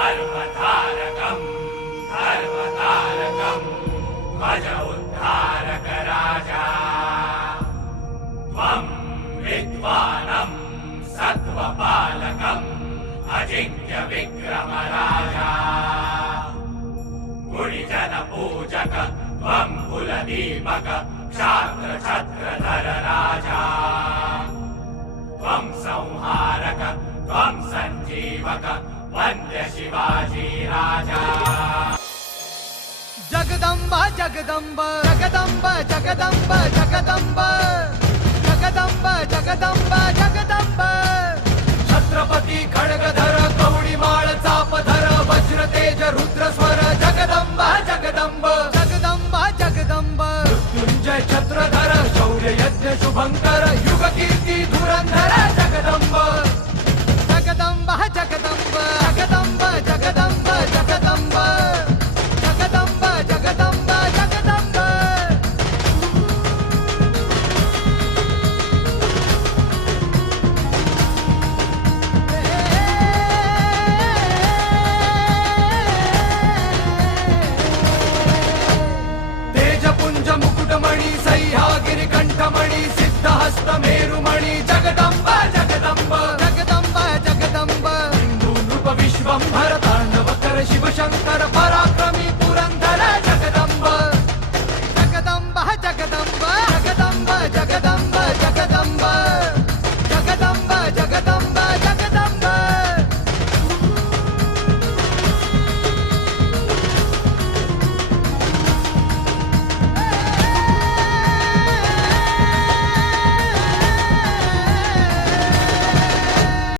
धर्मधारकम् धर्मतारकम् भज उद्धारक राजा त्वं विद्वानं सत्त्वपालकम् अजिंक्य विक्रम राजा गुणिजन पूजक त्वं कुलदीपक क्षात्र छत्रधर राजा त्वं संहारक त्वं संजीवक वन्द्य शिवाजी राजा जगदंब जगदंब जगदंब जगदंब जगदंब जगदंब जगदंब जगदंब छत्रपती खड्गधर कवडीमाळ चापधर वज्र तेज रुद्र स्वर जगदंब जगदंब जगदंब जगदंब मृत्युंजय छत्रधर शौर्य यज्ञ शुभंकर युग कीर्ती